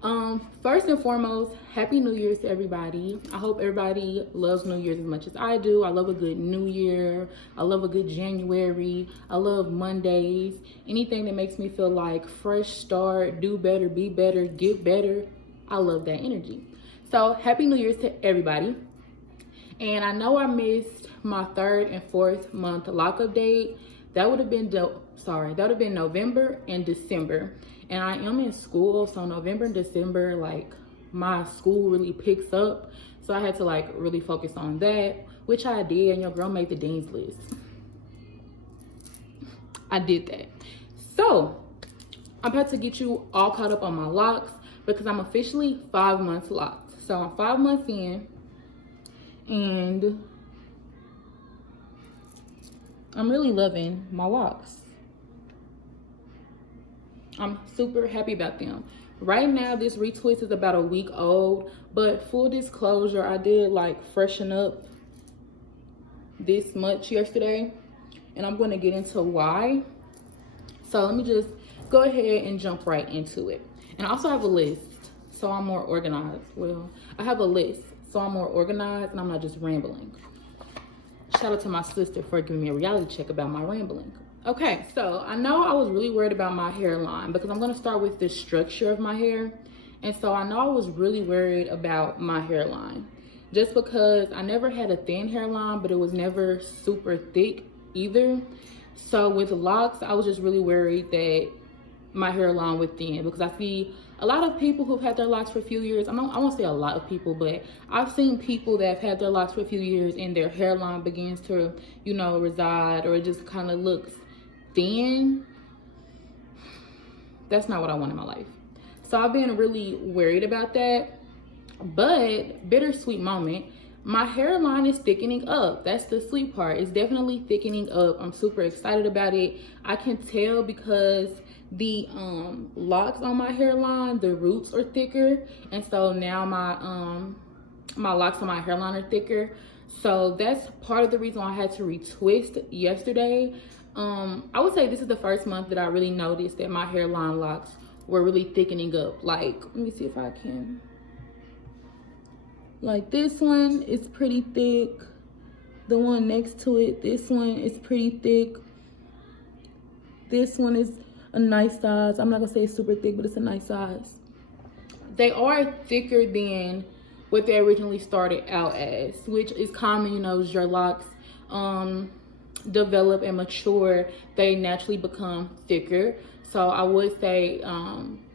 First and foremost, Happy New Year's to everybody. I hope everybody loves New Year's as much as I do. I love a good New Year. I love a good January. I love Mondays. Anything that makes me feel like fresh start, do better, be better, get better. I love that energy. So Happy New Year's to everybody. And I know I missed my 3rd and 4th month lockup date. That would have been November and December. And I am in school, so November and December, like, my school really picks up. So I had to, like, really focus on that, which I did, and your girl made the dean's list. I did that. So I'm about to get you all caught up on my locks because I'm officially 5 months locked. So I'm 5 months in, and I'm really loving my locks. I'm super happy about them. Right now, this retwist is about a week old, but full disclosure, I did like freshen up this much yesterday, and I'm going to get into why. So let me just go ahead and jump right into it. And I also have a list, so I'm more organized. Well, I have a list, so I'm more organized, and I'm not just rambling. Shout out to my sister for giving me a reality check about my rambling. Okay, so I know I was really worried about my hairline because I'm going to start with the structure of my hair. And so I know I was really worried about my hairline just because I never had a thin hairline, but it was never super thick either. So with locks, I was just really worried that my hairline would thin because I see a lot of people who've had their locks for a few years. I won't say a lot of people, but I've seen people that have had their locks for a few years and their hairline begins to, you know, reside, or it just kind of looks thin. That's not what I want in my life. So I've been really worried about that. But bittersweet moment, my hairline is thickening up. That's the sweet part. It's definitely thickening up. I'm super excited about it. I can tell because the locks on my hairline, the roots are thicker, and so now my locks on my hairline are thicker. So that's part of the reason why I had to retwist yesterday. I would say this is the first month that I really noticed that my hairline locks were really thickening up. Like, let me see if I can. Like this one is pretty thick. The one next to it, this one is pretty thick. This one is a nice size. I'm not gonna say it's super thick, but it's a nice size. They are thicker than what they originally started out as, which is common, you know, as your locks develop and mature, they naturally become thicker. So I would say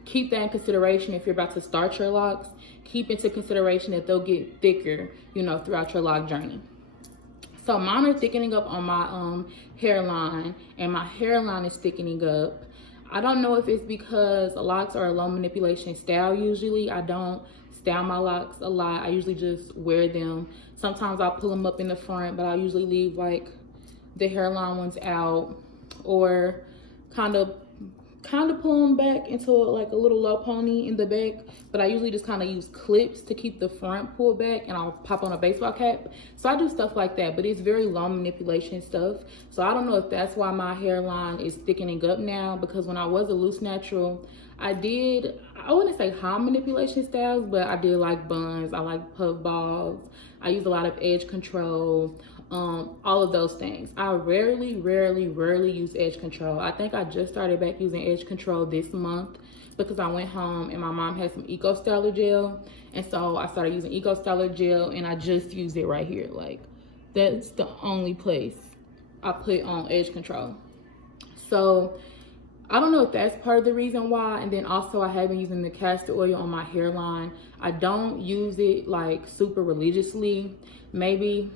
keep that in consideration if you're about to start your locks. Keep into consideration that they'll get thicker, you know, throughout your lock journey. So mine are thickening up on my hairline, and my hairline is thickening up. I don't know if it's because locks are a low manipulation style. Usually I don't style my locks a lot. I usually just wear them. Sometimes I'll pull them up in the front, but I usually leave like the hairline ones out, or kind of pull them back into like a little low pony in the back. But I usually just kind of use clips to keep the front pulled back, and I'll pop on a baseball cap. So I do stuff like that, but it's very low manipulation stuff. So I don't know if that's why my hairline is thickening up now, because when I was a loose natural, I wouldn't say high manipulation styles, but I did like buns, I like puff balls, I use a lot of edge control, all of those things. I rarely use edge control. I think I just started back using edge control this month because I went home and my mom had some Eco Styler gel, and so I started using Eco Styler gel, and I just used it right here. Like, that's the only place I put on edge control. So I don't know if that's part of the reason why. And then also I have been using the castor oil on my hairline. I don't use it like super religiously, maybe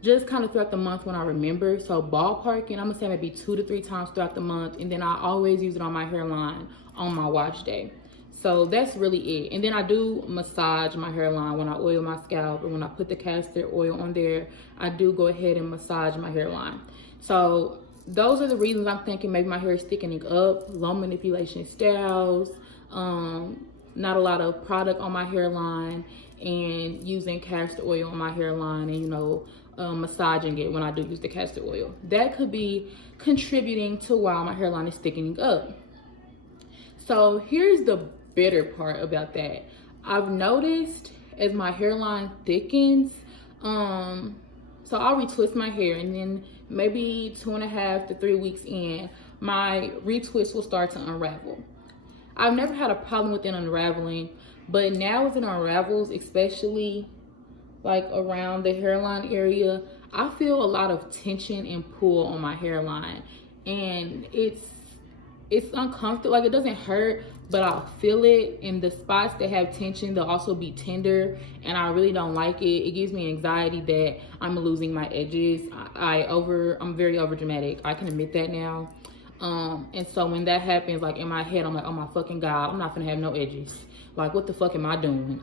just kind of throughout the month when I remember. So ballparking, I'm gonna say maybe 2 to 3 times throughout the month. And then I always use it on my hairline on my wash day. So that's really it. And then I do massage my hairline when I oil my scalp, and when I put the castor oil on there, I do go ahead and massage my hairline. So those are the reasons I'm thinking maybe my hair is thickening up. Low manipulation styles, not a lot of product on my hairline, and using castor oil on my hairline, and, you know, massaging it when I do use the castor oil. That could be contributing to why my hairline is thickening up. So here's the better part about that. I've noticed as my hairline thickens, so I'll retwist my hair, and then maybe 2.5 to 3 weeks in, my retwist will start to unravel. I've never had a problem with it unraveling, but now as it unravels, especially like around the hairline area, I feel a lot of tension and pull on my hairline, and it's uncomfortable. Like, it doesn't hurt, but I'll feel it. And the spots that have tension, they'll also be tender, and I really don't like it. It gives me anxiety that I'm losing my edges. I'm very over dramatic. I can admit that now. And so when that happens, like in my head, I'm like, oh my fucking God, I'm not gonna have no edges. Like, what the fuck am I doing?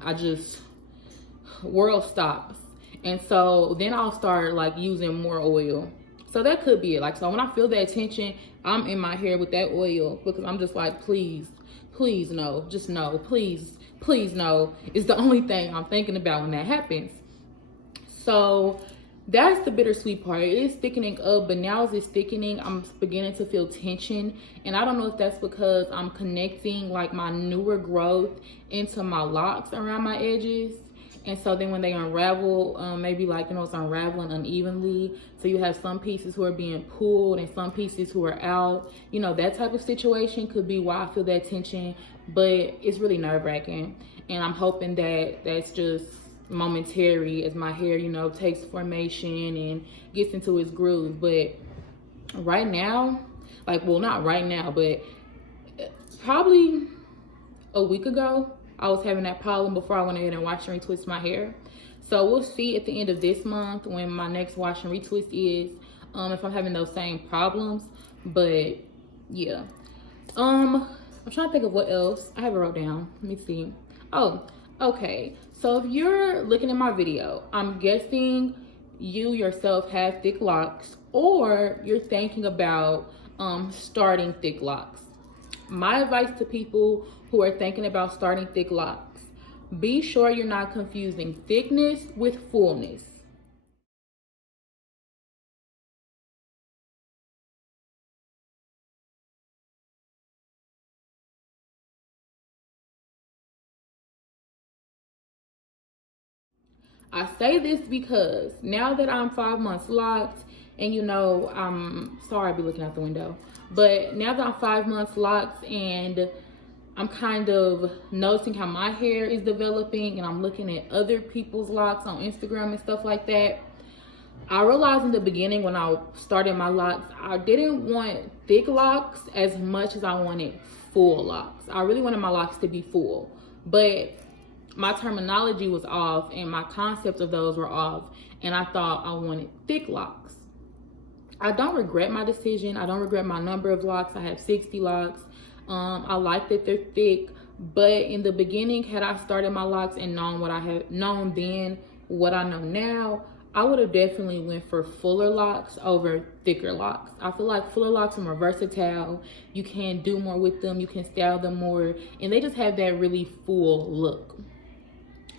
World stops. And so then I'll start like using more oil. So that could be it. Like, so when I feel that tension, I'm in my hair with that oil, because I'm just like, please no, just no, please no. It's the only thing I'm thinking about when that happens. So that's the bittersweet part. It is thickening up, but now as it's thickening, I'm beginning to feel tension. And I don't know if that's because I'm connecting like my newer growth into my locks around my edges. And so then when they unravel, maybe like, you know, it's unraveling unevenly. So you have some pieces who are being pulled and some pieces who are out. You know, that type of situation could be why I feel that tension. But it's really nerve-wracking. And I'm hoping that that's just momentary as my hair, you know, takes formation and gets into its groove. But right now, like, well, not right now, but probably a week ago, I was having that problem before I went ahead and washed and retwist my hair. So we'll see at the end of this month when my next wash and retwist is, if I'm having those same problems. But yeah, I'm trying to think of what else I have it wrote down. Let me see. Oh, okay. So if you're looking at my video, I'm guessing you yourself have thick locks, or you're thinking about starting thick locks. My advice to people who are thinking about starting thick locks: be sure you're not confusing thickness with fullness. I say this because now that I'm 5 months locked, and you know, I'm sorry I be looking out the window, but now that I'm 5 months locked and I'm kind of noticing how my hair is developing, and I'm looking at other people's locks on Instagram and stuff like that, I realized in the beginning when I started my locks, I didn't want thick locks as much as I wanted full locks. I really wanted my locks to be full, but my terminology was off and my concepts of those were off, and I thought I wanted thick locks. I don't regret my decision. I don't regret my number of locks. I have 60 locks. I like that they're thick, but in the beginning, had I started my locks and known what I had known then, what I know now, I would have definitely went for fuller locks over thicker locks. I feel like fuller locks are more versatile. You can do more with them. You can style them more, and they just have that really full look.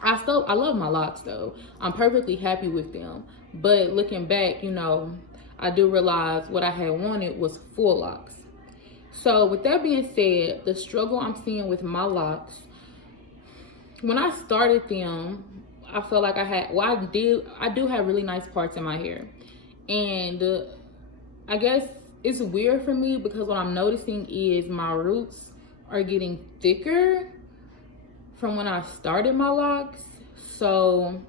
I love my locks though. I'm perfectly happy with them. But looking back, you know, I do realize what I had wanted was full locks. So with that being said, the struggle I'm seeing with my locks, when I started them, I felt like I do have really nice parts in my hair. And I guess it's weird for me because what I'm noticing is my roots are getting thicker from when I started my locks. So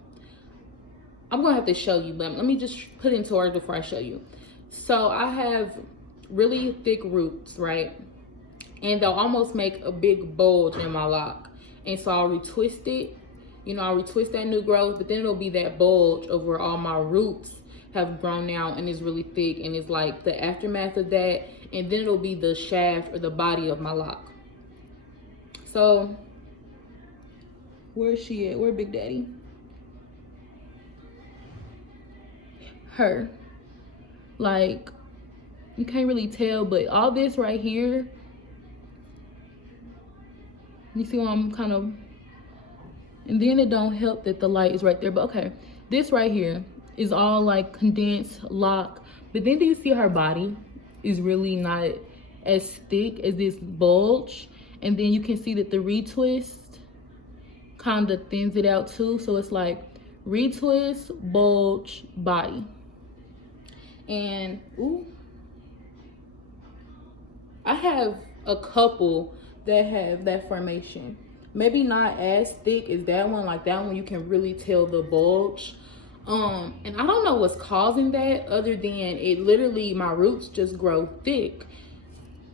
I'm gonna have to show you, but let me just put it into words before I show you. So I have really thick roots, right? And they'll almost make a big bulge in my lock. And so I'll retwist it. You know, I'll retwist that new growth, but then it'll be that bulge of where all my roots have grown out and is really thick, and it's like the aftermath of that. And then it'll be the shaft or the body of my lock. So where's she at? Where Big Daddy? Her. Like, you can't really tell, but all this right here, you see what I'm kind of, and then it don't help that the light is right there, but okay, this right here is all like condensed lock. But then do you see her body is really not as thick as this bulge? And then you can see that the retwist kind of thins it out too. So it's like retwist, bulge, body. And ooh, I have a couple that have that formation. Maybe not as thick as that one. Like that one you can really tell the bulge. And I don't know what's causing that, other than it literally, my roots just grow thick.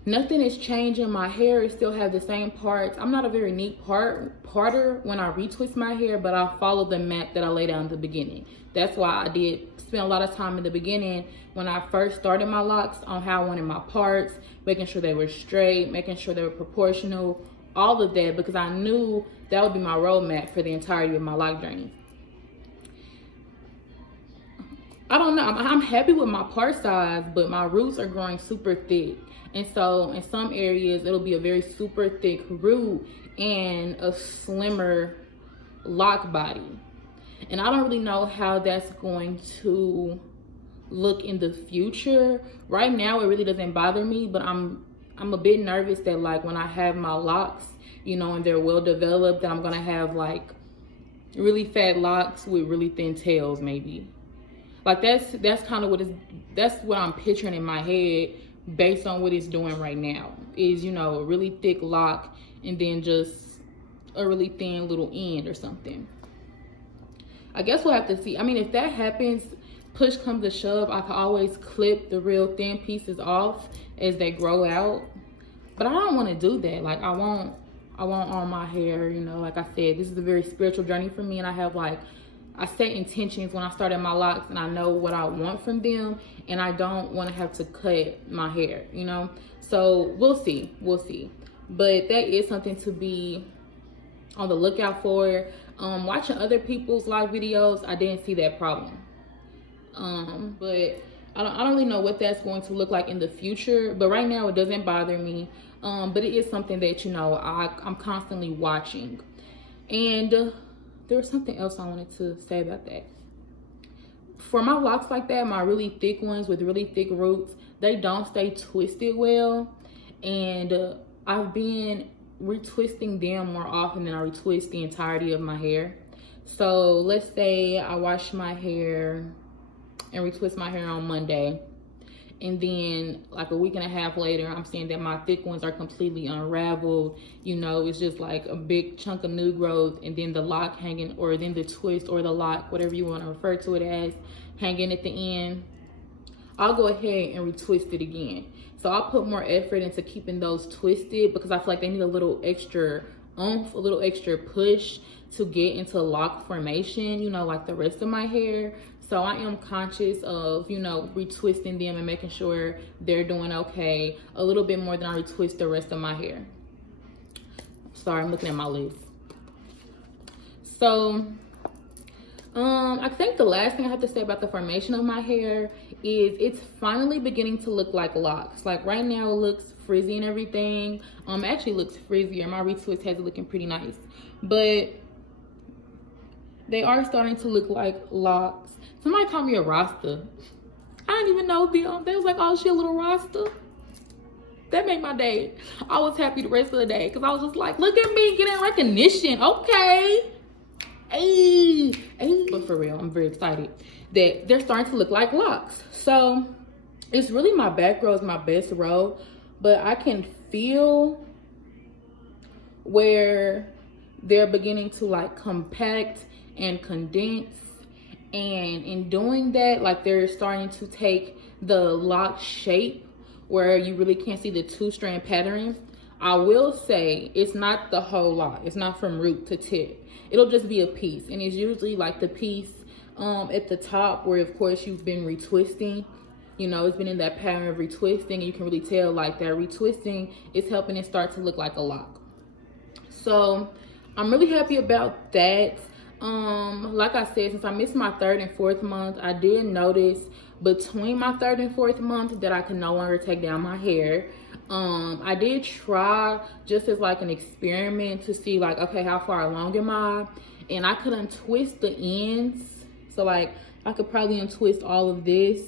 Nothing is changing. My hair, it still have the same parts. I'm not a very neat parter when I retwist my hair, but I follow the map that I laid out in the beginning. That's why I did spend a lot of time in the beginning when I first started my locks on how I wanted my parts, making sure they were straight, making sure they were proportional, all of that, because I knew that would be my roadmap for the entirety of my lock journey. I don't know, I'm happy with my part size, but my roots are growing super thick. And so in some areas, it'll be a very super thick root and a slimmer lock body. And I don't really know how that's going to look in the future. Right now, it really doesn't bother me, but I'm a bit nervous that like when I have my locks, you know, and they're well developed, that I'm gonna have like really fat locks with really thin tails maybe. Like that's kind of that's what I'm picturing in my head based on what it's doing right now, is, you know, a really thick lock and then just a really thin little end or something. I guess we'll have to see. I mean, if that happens, push comes to shove, I can always clip the real thin pieces off as they grow out. But I don't want to do that. Like I want all my hair, you know, like I said, this is a very spiritual journey for me, and I have like, I set intentions when I started my locks, and I know what I want from them, and I don't want to have to cut my hair, you know? So we'll see. But that is something to be on the lookout for. Watching other people's live videos, I didn't see that problem. But I don't really know what that's going to look like in the future, but right now it doesn't bother me. But it is something that, you know, I'm constantly watching. And there was something else I wanted to say about that. For my locks like that, my really thick ones with really thick roots, they don't stay twisted well. And I've been retwisting them more often than I retwist the entirety of my hair. So let's say I wash my hair and retwist my hair on Monday, and then like a week and a half later, I'm seeing that my thick ones are completely unraveled. You know, it's just like a big chunk of new growth, and then the lock hanging, or then the twist or the lock, whatever you want to refer to it as, hanging at the end. I'll go ahead and retwist it again. So I'll put more effort into keeping those twisted, because I feel like they need a little extra oomph, a little extra push to get into lock formation, you know, like the rest of my hair. So I am conscious of, you know, retwisting them and making sure they're doing okay a little bit more than I retwist the rest of my hair. Sorry, I'm looking at my list. So I think the last thing I have to say about the formation of my hair is it's finally beginning to look like locks. Like right now it looks frizzy and everything. It actually looks frizzier. My retwist has it looking pretty nice, but they are starting to look like locks. Somebody called me a Rasta. I didn't even know them. They was like, oh, she a little Rasta. That made my day. I was happy the rest of the day, because I was just like, look at me getting recognition. Okay. Hey. But for real, I'm very excited that they're starting to look like locks. So it's really my back row is my best row, but I can feel where they're beginning to like compact and condense. And in doing that, like they're starting to take the lock shape where you really can't see the 2-strand pattern. I will say it's not the whole lock. It's not from root to tip. It'll just be a piece. And it's usually like the piece at the top where, of course, you've been retwisting. You know, it's been in that pattern of retwisting. And you can really tell like that retwisting is helping it start to look like a lock. So I'm really happy about that. Like I said, since I missed my 3rd and 4th month, I did notice between my 3rd and 4th month that I can no longer take down my hair. I did try just as like an experiment to see like, okay, how far along am I? And I could untwist the ends. So like I could probably untwist all of this,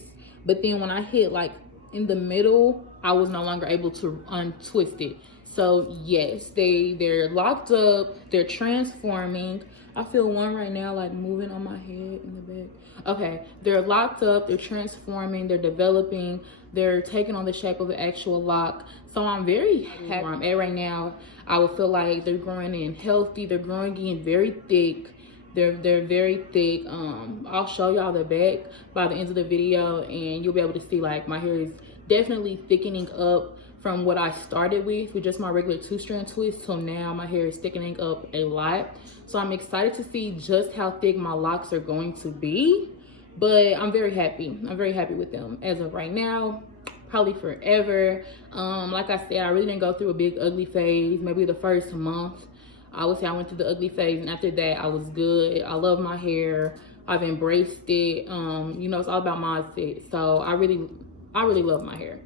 but then when I hit like in the middle, I was no longer able to untwist it. So yes, they're locked up, they're transforming. I feel one right now like moving on my head in the back. Okay, they're locked up, they're transforming, they're developing, they're taking on the shape of an actual lock. So I'm very happy where I'm at right now. I would feel like they're growing in healthy, they're growing in very thick. They're very thick. I'll show y'all the back by the end of the video, and you'll be able to see like my hair is definitely thickening up from what I started with just my regular 2-strand twist till now my hair is thickening up a lot. So I'm excited to see just how thick my locks are going to be, but I'm very happy. I'm very happy with them as of right now, probably forever. Like I said, I really didn't go through a big ugly phase. Maybe the first month I would say I went through the ugly phase, and after that I was good. I love my hair. I've embraced it. You know, it's all about mindset. So I really love my hair.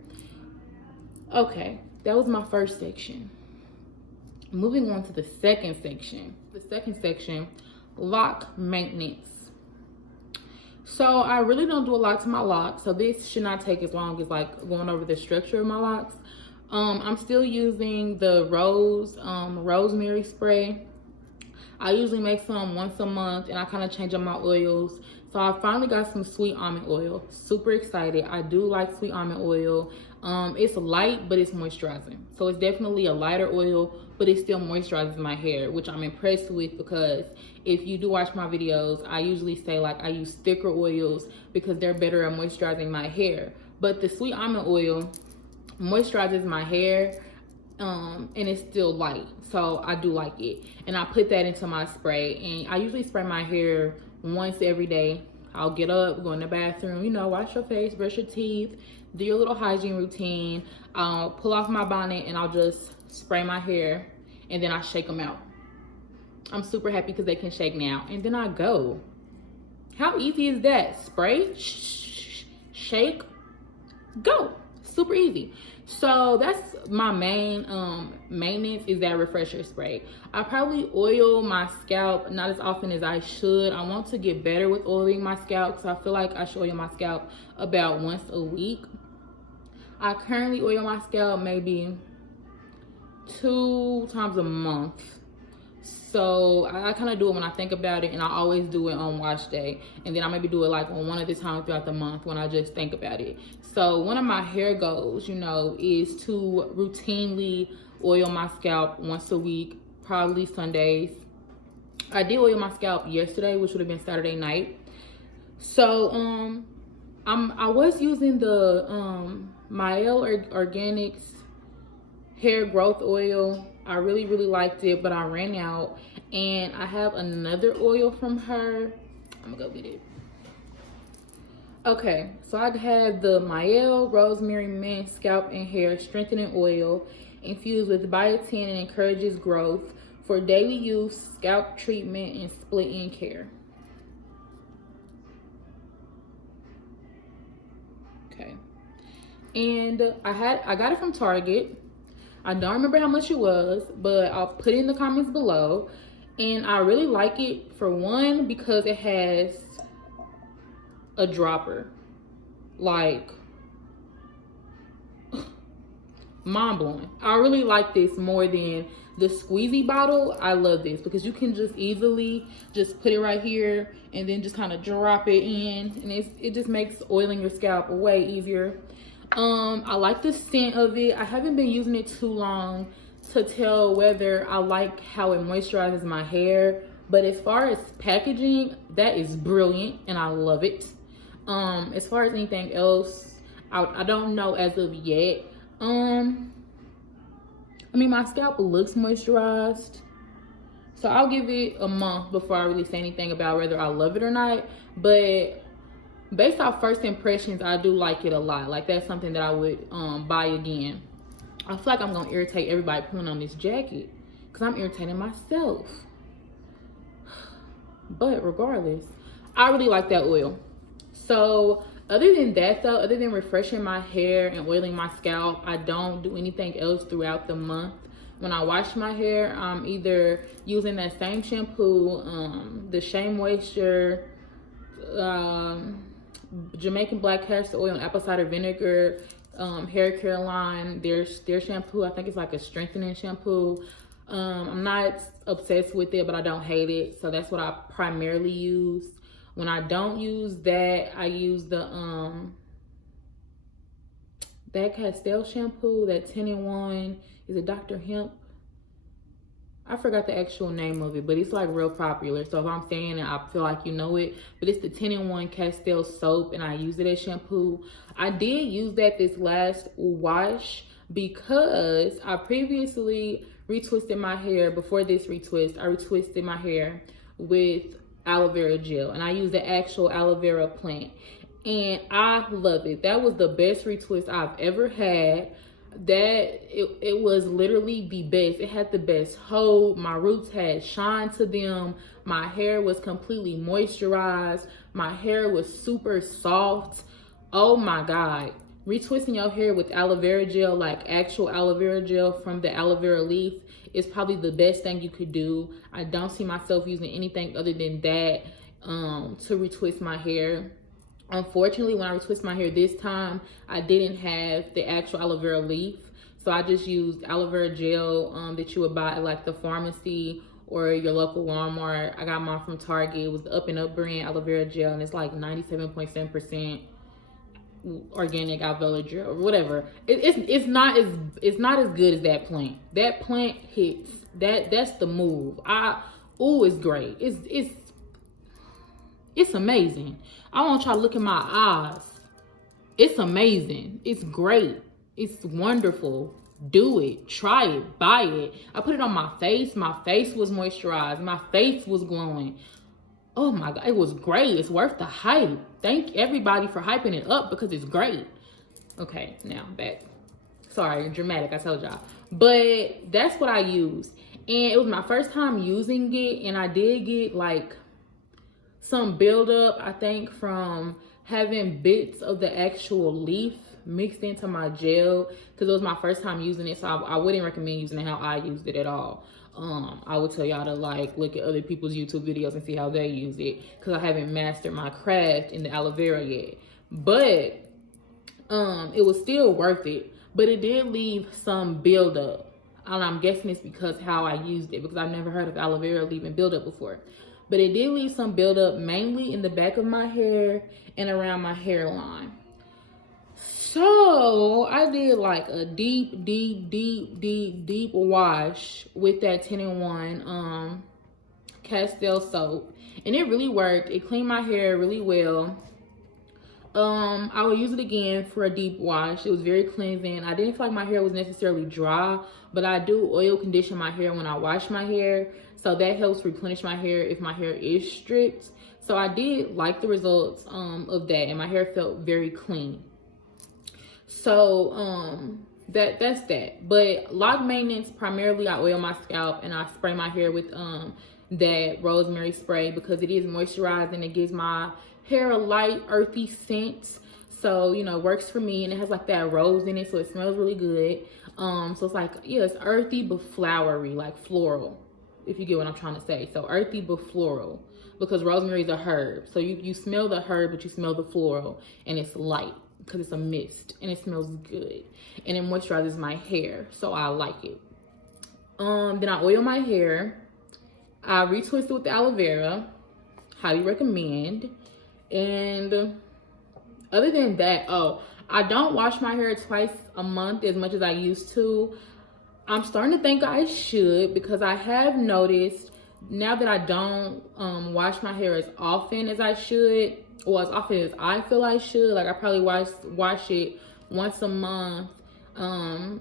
Okay, that was my first section. Moving on to the second section. The second section, lock maintenance. So I really don't do a lot to my locks, so this should not take as long as like going over the structure of my locks. I'm still using the Rosemary spray. I usually make some once a month, and I kind of change up my oils. So I finally got some sweet almond oil. Super excited. I do like sweet almond oil. It's light, but it's moisturizing. So it's definitely a lighter oil, but it still moisturizes my hair, which I'm impressed with, because if you do watch my videos, I usually say like I use thicker oils because they're better at moisturizing my hair. But the sweet almond oil moisturizes my hair, and it's still light, so I do like it. And I put that into my spray, and I usually spray my hair once every day. I'll get up, go in the bathroom, you know, wash your face, brush your teeth, do your little hygiene routine. I'll pull off my bonnet and I'll just spray my hair, and then I shake them out. I'm super happy because they can shake now, and then I go. How easy is that? Spray, shake, go. Super easy. So that's my main maintenance, is that refresher spray. I probably oil my scalp not as often as I should. I want to get better with oiling my scalp, because I feel like I should oil my scalp about once a week. I currently oil my scalp maybe 2 times a month. So I kind of do it when I think about it, and I always do it on wash day, and then I maybe do it like on one of the times throughout the month when I just think about it. So one of my hair goals, you know, is to routinely oil my scalp once a week, probably Sundays. I did oil my scalp yesterday, which would have been Saturday night. So I was using the Mielle Organics hair growth oil. I really liked it, but I ran out, and I have another oil from her. I'm gonna go get it. Okay, so I have the Mielle Rosemary Mint Scalp and Hair Strengthening Oil infused with biotin and encourages growth for daily use, scalp treatment, and split end care. Okay, and I got it from Target. I don't remember how much it was, but I'll put it in the comments below. And I really like it, for one, because it has a dropper. Like, mind blowing. I really like this more than the squeezy bottle. I love this because you can just easily just put it right here and then just kind of drop it in, and it just makes oiling your scalp way easier. I like the scent of it. I haven't been using it too long to tell whether I like how it moisturizes my hair, but as far as packaging, that is brilliant and I love it. As far as anything else, I don't know as of yet. I mean, my scalp looks moisturized, so I'll give it a month before I really say anything about whether I love it or not. But based off first impressions, I do like it a lot. Like, that's something that I would buy again. I feel like I'm gonna irritate everybody pulling on this jacket because I'm irritating myself. But regardless, I really like that oil. So other than that though, other than refreshing my hair and oiling my scalp, I don't do anything else throughout the month. When I wash my hair, I'm either using that same shampoo, the Shea moisture, Jamaican black castor oil and apple cider vinegar, hair care line. Their shampoo, I think it's like a strengthening shampoo. I'm not obsessed with it, but I don't hate it. So that's what I primarily use. When I don't use that, I use the that Castile shampoo, that 10-in-1. Is it Dr. Hemp? I forgot the actual name of it, but it's like real popular. So if I'm saying it, I feel like you know it. But it's the 10-in-1 Castile soap, and I use it as shampoo. I did use that this last wash because I previously retwisted my hair. Before this retwist, I retwisted my hair with aloe vera gel, and I used the actual aloe vera plant, and I love it. That was the best retwist I've ever had. It was literally the best. It had the best hold. My roots had shine to them. My hair was completely moisturized. My hair was super soft. Oh my God. Retwisting your hair with aloe vera gel, like actual aloe vera gel from the aloe vera leaf, is probably the best thing you could do. I don't see myself using anything other than that to retwist my hair. Unfortunately, when I retwist my hair this time, I didn't have the actual aloe vera leaf. So I just used aloe vera gel that you would buy at like the pharmacy or your local Walmart. I got mine from Target. It was the Up and Up brand aloe vera gel, and it's like 97.7% organic aloe vera gel or whatever. It's not as good as that plant. That plant hits. That's the move. It's great. It's amazing. I want y'all to look in my eyes. It's amazing. It's great. It's wonderful. Do it. Try it. Buy it. I put it on my face. My face was moisturized. My face was glowing. Oh my God. It was great. It's worth the hype. Thank everybody for hyping it up because it's great. Okay, now back. Sorry, dramatic. I told y'all. But that's what I used. And it was my first time using it. And I did get like some buildup, I think, from having bits of the actual leaf mixed into my gel, because it was my first time using it. So I wouldn't recommend using it how I used it at all. I would tell y'all to like look at other people's YouTube videos and see how they use it, because I haven't mastered my craft in the aloe vera yet. But it was still worth it, but it did leave some buildup, and I'm guessing it's because how I used it, because I've never heard of aloe vera leaving buildup before. But it did leave some buildup, mainly in the back of my hair and around my hairline. So I did like a deep wash with that 10-in-1 Castile soap, and it really worked. It cleaned my hair really well. I will use it again for a deep wash. It was very cleansing. I didn't feel like my hair was necessarily dry, but I do oil condition my hair when I wash my hair, so that helps replenish my hair if my hair is stripped. So I did like the results of that, and my hair felt very clean. So that's that. But lock maintenance, primarily I oil my scalp and I spray my hair with that Rosemary spray, because it is moisturized and it gives my hair a light earthy scent. So, you know, it works for me, and it has like that rose in it, so it smells really good. So it's like, yeah, it's earthy but flowery, like floral, if you get what I'm trying to say. So earthy but floral, because rosemary is a herb. So you smell the herb, but you smell the floral, and it's light because it's a mist, and it smells good, and it moisturizes my hair, so I like it. Then I oil my hair. I retwist it with the aloe vera. Highly recommend. And other than that, I don't wash my hair twice a month as much as I used to. I'm starting to think I should, because I have noticed now that I don't wash my hair as often as I should, or as often as I feel I should. Like I probably wash it once a month.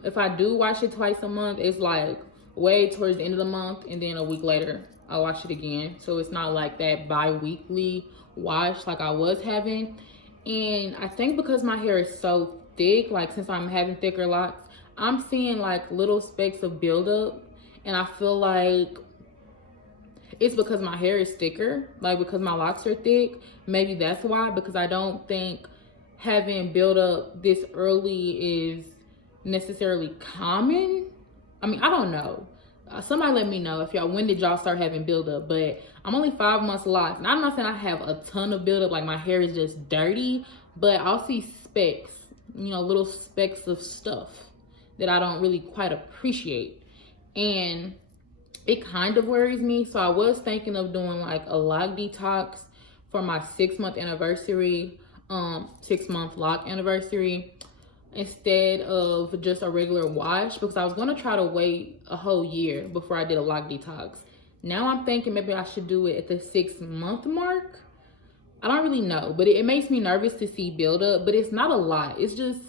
If I do wash it twice a month, it's like way towards the end of the month, and then a week later I wash it again. So it's not like that bi-weekly wash like I was having. And I think because my hair is so thick, like since I'm having thicker locks, I'm seeing like little specks of buildup, and I feel like it's because my hair is thicker, like because my locks are thick. Maybe that's why, because I don't think having buildup this early is necessarily common. I mean, I don't know. Somebody let me know if y'all, when did y'all start having buildup? But I'm only 5 months locks, and I'm not saying I have a ton of buildup, like my hair is just dirty, but I'll see specks you know, little specks of stuff that I don't really quite appreciate. And it kind of worries me. So I was thinking of doing like a loc detox for my 6-month anniversary, 6-month loc anniversary, instead of just a regular wash, because I was going to try to wait a whole year before I did a loc detox. Now I'm thinking maybe I should do it at the 6-month mark. I don't really know, but it makes me nervous to see buildup, but it's not a lot. It's just,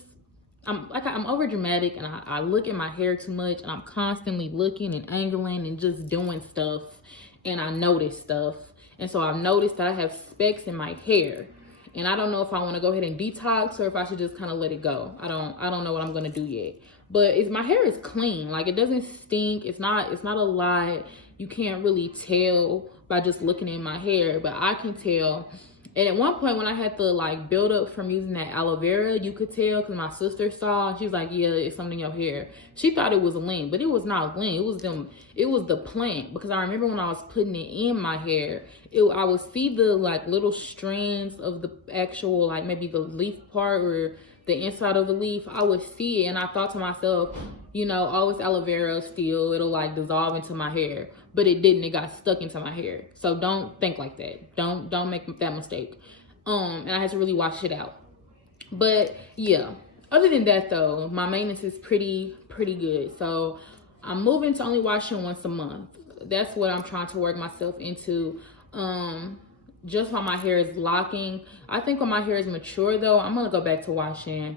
I'm over dramatic, and I look at my hair too much, and I'm constantly looking and angling and just doing stuff, and I notice stuff. And so I've noticed that I have specks in my hair, and I don't know if I want to go ahead and detox or if I should just kind of let it go. I don't know what I'm going to do yet. But my hair is clean. Like, it doesn't stink. It's not a lot. You can't really tell by just looking at my hair, but I can tell. And at one point when I had the like build up from using that aloe vera, you could tell, because my sister saw, and she was like, yeah, it's something in your hair. She thought it was lint, but it was not lint. It was the plant, because I remember when I was putting it in my hair, I would see the like little strands of the actual, like maybe the leaf part or the inside of the leaf. I would see it, and I thought to myself, you know, oh, it's aloe vera still, it'll like dissolve into my hair. But it didn't. It got stuck into my hair. So don't think like that. Don't make that mistake. And I had to really wash it out. But yeah, other than that though, my maintenance is pretty good. So I'm moving to only washing once a month. That's what I'm trying to work myself into. Just while my hair is locking. I think when my hair is mature though, I'm gonna go back to washing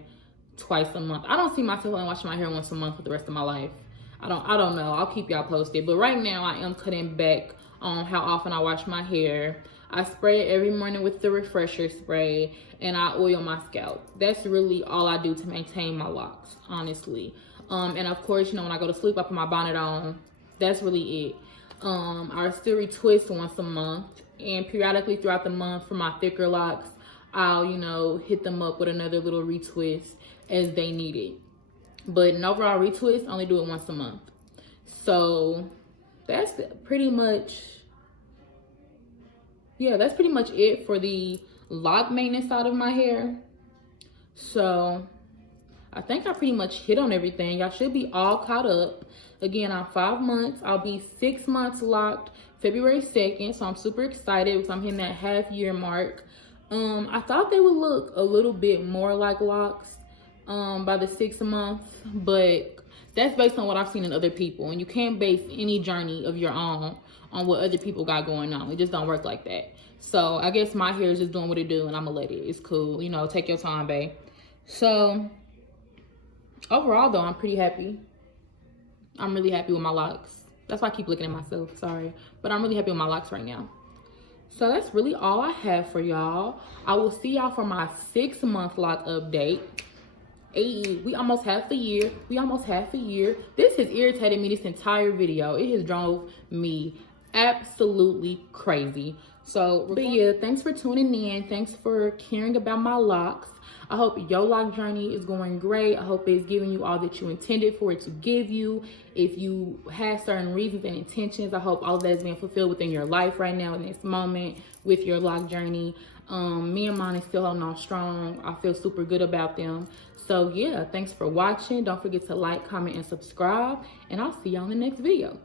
twice a month. I don't see myself only washing my hair once a month for the rest of my life. I don't know. I'll keep y'all posted. But right now I am cutting back on how often I wash my hair. I spray it every morning with the refresher spray, and I oil my scalp. That's really all I do to maintain my locks, honestly. And of course, you know, when I go to sleep, I put my bonnet on. That's really it. I still retwist once a month, and periodically throughout the month for my thicker locks, I'll, you know, hit them up with another little retwist as they need it. But an overall retwist, only do it once a month. So that's pretty much, yeah, that's pretty much it for the loc maintenance side of my hair. So I think I pretty much hit on everything. Y'all should be all caught up. Again, I'm 5 months. I'll be 6 months locked February 2nd. So I'm super excited because I'm hitting that half-year mark. I thought they would look a little bit more like locs by the 6th month, but that's based on what I've seen in other people, and you can't base any journey of your own on what other people got going on. It just don't work like that. So I guess my hair is just doing what it do, and I'm gonna let it. It's cool, you know, take your time, babe. So overall though, I'm pretty happy. I'm really happy with my locks. That's why I keep looking at myself, sorry, but I'm really happy with my locks right now. So that's really all I have for y'all. I will see y'all for my 6-month loc update. We almost half a year. This has irritated me this entire video. It has drove me absolutely crazy. So, but yeah, thanks for tuning in. Thanks for caring about my locks. I hope your loc journey is going great. I hope it's giving you all that you intended for it to give you. If you had certain reasons and intentions, I hope all of that is being fulfilled within your life right now in this moment with your loc journey. Me and mine is still holding on strong. I feel super good about them. So yeah, thanks for watching. Don't forget to like, comment, and subscribe. And I'll see y'all in the next video.